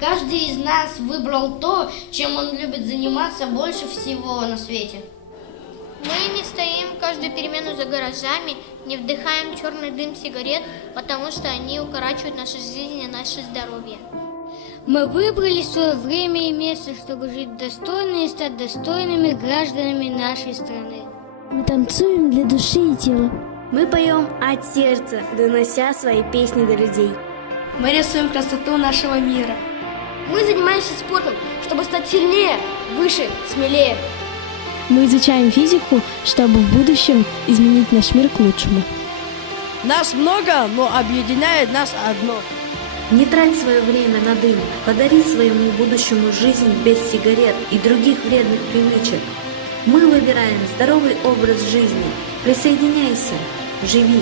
Каждый из нас выбрал то, чем он любит заниматься больше всего на свете. Мы не стоим каждую перемену за гаражами, не вдыхаем черный дым сигарет, потому что они укорачивают нашу жизнь и наше здоровье. Мы выбрали свое время и место, чтобы жить достойно и стать достойными гражданами нашей страны. Мы танцуем для души и тела. Мы поем от сердца, донося свои песни до людей. Мы рисуем красоту нашего мира. Мы занимаемся спортом, чтобы стать сильнее, выше, смелее. Мы изучаем физику, чтобы в будущем изменить наш мир к лучшему. Нас много, но объединяет нас одно. Не трать свое время на дым, подари своему будущему жизнь без сигарет и других вредных привычек. Мы выбираем здоровый образ жизни. Присоединяйся, живи.